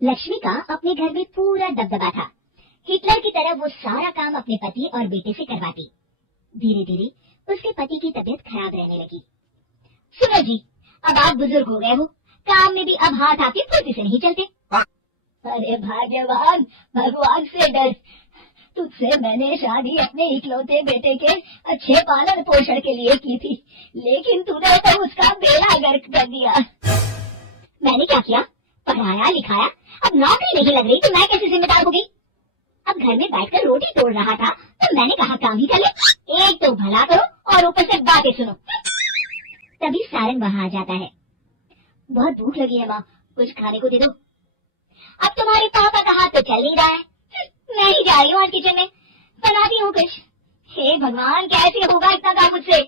लक्ष्मी का अपने घर में पूरा दबदबा था। हिटलर की तरह वो सारा काम अपने पति और बेटे से करवाती। धीरे धीरे उसके पति की तबीयत खराब रहने लगी। सुनो जी, अब आप बुजुर्ग हो गए हो, काम में भी अब हाथ आपके फुर्ती से नहीं चलते। अरे भाग्यवान, भगवान से डर, तुझसे मैंने शादी अपने इकलौते बेटे के अच्छे पालन पोषण के लिए की थी, लेकिन तूने तो उसका बेड़ा गर्क कर दिया। मैंने क्या किया? पढ़ाया लिखाया, अब नौकरी नहीं लग रही तो मैं कैसे जिम्मेदार हो गई? अब घर में बैठकर रोटी तोड़ रहा था तो मैंने कहा काम ही कर ले, एक तो भला करो और ऊपर से बातें सुनो। तभी सारंग वहां आ जाता है। बहुत भूख लगी है माँ, कुछ खाने को दे दो। अब तुम्हारे पापा का हाथ तो चल नहीं रहा है, मैं ही जा रही हूँ आज किचन में, बनाती हूँ कुछ। हे भगवान, कैसे होगा इतना काम मुझसे?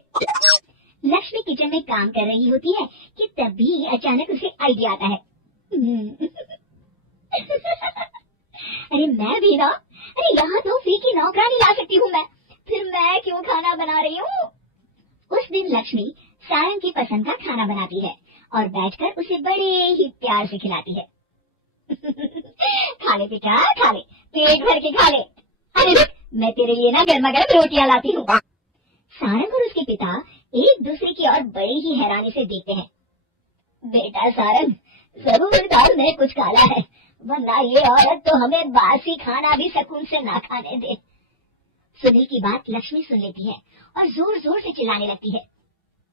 लक्ष्मी किचन में काम कर रही होती है कि तभी अचानक उसे आइडिया आता है। अरे मैं भी ना, अरे यहाँ तो फ्री की नौकरानी ला सकती हूँ मैं, फिर मैं क्यों खाना बना रही हूँ? उस दिन लक्ष्मी सारंग की पसंद का खाना बनाती है और बैठकर उसे बड़े ही प्यार से खिलाती है। खा ले बेटा, खा ले, पेट भर के खा ले। अरे रुक, मैं तेरे लिए ना गर्मा गर्म रोटियां लाती हूँ। सारंग और उसके पिता एक दूसरे की ओर बड़े ही हैरानी से देखते हैं। बेटा सारंग, जरूर दाल में कुछ काला है, वरना ये औरत तो हमें बासी खाना भी सुकून से ना खाने दे। सुनील की बात लक्ष्मी सुन लेती है और जोर जोर से चिल्लाने लगती है।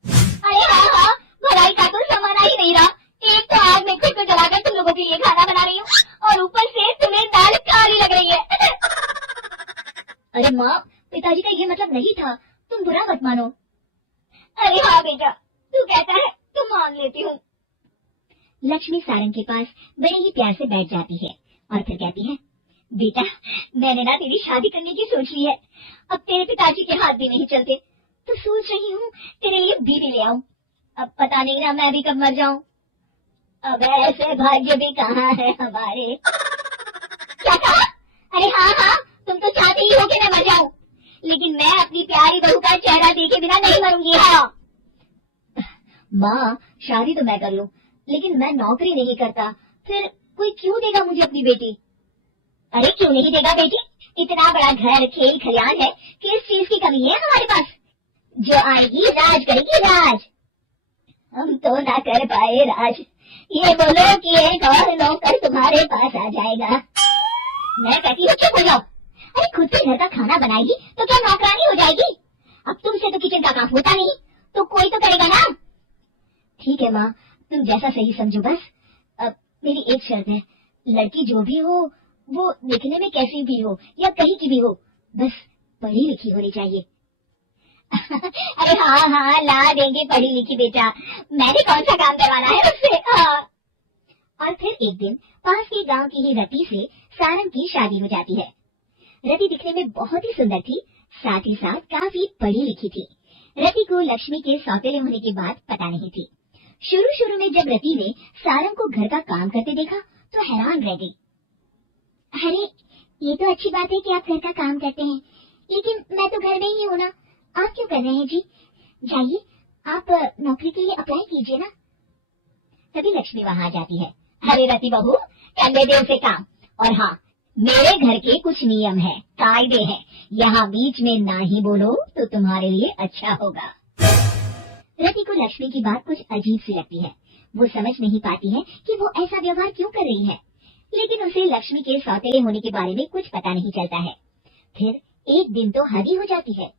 अरे हाँ हाँ, भलाई का तो जमाना ही नहीं रहा, एक तो आग में खुद को जलाकर तुम लोगों के लिए खाना बना रही हूँ और ऊपर से तुम्हें दाल काली लग रही है। अरे माँ, पिताजी का ये मतलब नहीं था, तुम बुरा मत मानो। अरे हाँ बेटा, तू कहता है तो मान लेती हूँ। लक्ष्मी सारंग के पास बड़े ही प्यार से बैठ जाती है और फिर कहती है, बेटा मैंने ना तेरी शादी करने की सोच ली है, अब तेरे पिताजी के हाथ भी नहीं चलते तो सोच रही हूँ तेरे लिए बीवी ले आऊं। अब पता नहीं ना मैं भी कब मर जाऊं। अब ऐसे भाग्य भी कहाँ है हमारे। क्या कहा? अरे हाँ हाँ, तुम तो चाहते ही हो कि मैं मर जाऊं, लेकिन मैं अपनी प्यारी बहू का चेहरा देखे बिना नहीं मरूंगी। हाँ माँ, शादी तो मैं कर लूं, लेकिन मैं नौकरी नहीं करता, फिर कोई क्यों देगा मुझे अपनी बेटी? अरे क्यों नहीं देगा बेटी, इतना बड़ा घर खेल खलियान है, किस चीज की कमी है हमारे पास? जो आएगी राज करेगी राज। हम तो ना कर पाए राज, ये बोलो कि एक और नौकर तुम्हारे पास आ जाएगा। मैं कहती हूँ चुप हो जाओ। अरे खुद से घर का खाना बनाएगी तो क्या नौकरानी हो जाएगी? अब तुमसे तो किचन का काम होता नहीं, तो कोई तो करेगा ना। ठीक है माँ, तुम जैसा सही समझो बस। अब मेरी एक शर्त है, लड़की जो भी हो वो दिखने में कैसी भी हो या कहीं की भी हो, बस पढ़ी लिखी होनी चाहिए। अरे हाँ हाँ, ला देंगे पढ़ी लिखी बेटा, मैंने कौन सा काम करवाना है उससे। हाँ। और फिर एक दिन पास के गांव की ही रति से सारंग की शादी हो जाती है। रति दिखने में बहुत ही सुंदर थी, साथ ही साथ काफी पढ़ी लिखी थी। रति को लक्ष्मी के सौतेले होने की बात पता नहीं थी। शुरू शुरू में जब रति ने सारंग को घर का काम करते देखा तो हैरान रह गई। अरे ये तो अच्छी बात है कि आप घर का काम करते हैं, लेकिन मैं तो घर में ही हूँ ना, आप क्यों कर रहे हैं जी? जाइए आप नौकरी के लिए अप्लाई कीजिए ना। तभी लक्ष्मी वहां आ जाती है। अरे रति बहू, करने दे उसे काम, और हाँ मेरे घर के कुछ नियम है, कायदे हैं, यहाँ बीच में ना ही बोलो तो तुम्हारे लिए अच्छा होगा। रति को लक्ष्मी की बात कुछ अजीब सी लगती है। वो समझ नहीं पाती है कि वो ऐसा व्यवहार क्यों कर रही है, लेकिन उसे लक्ष्मी के सौतेले होने के बारे में कुछ पता नहीं चलता है। फिर एक दिन तो हद ही हो जाती है।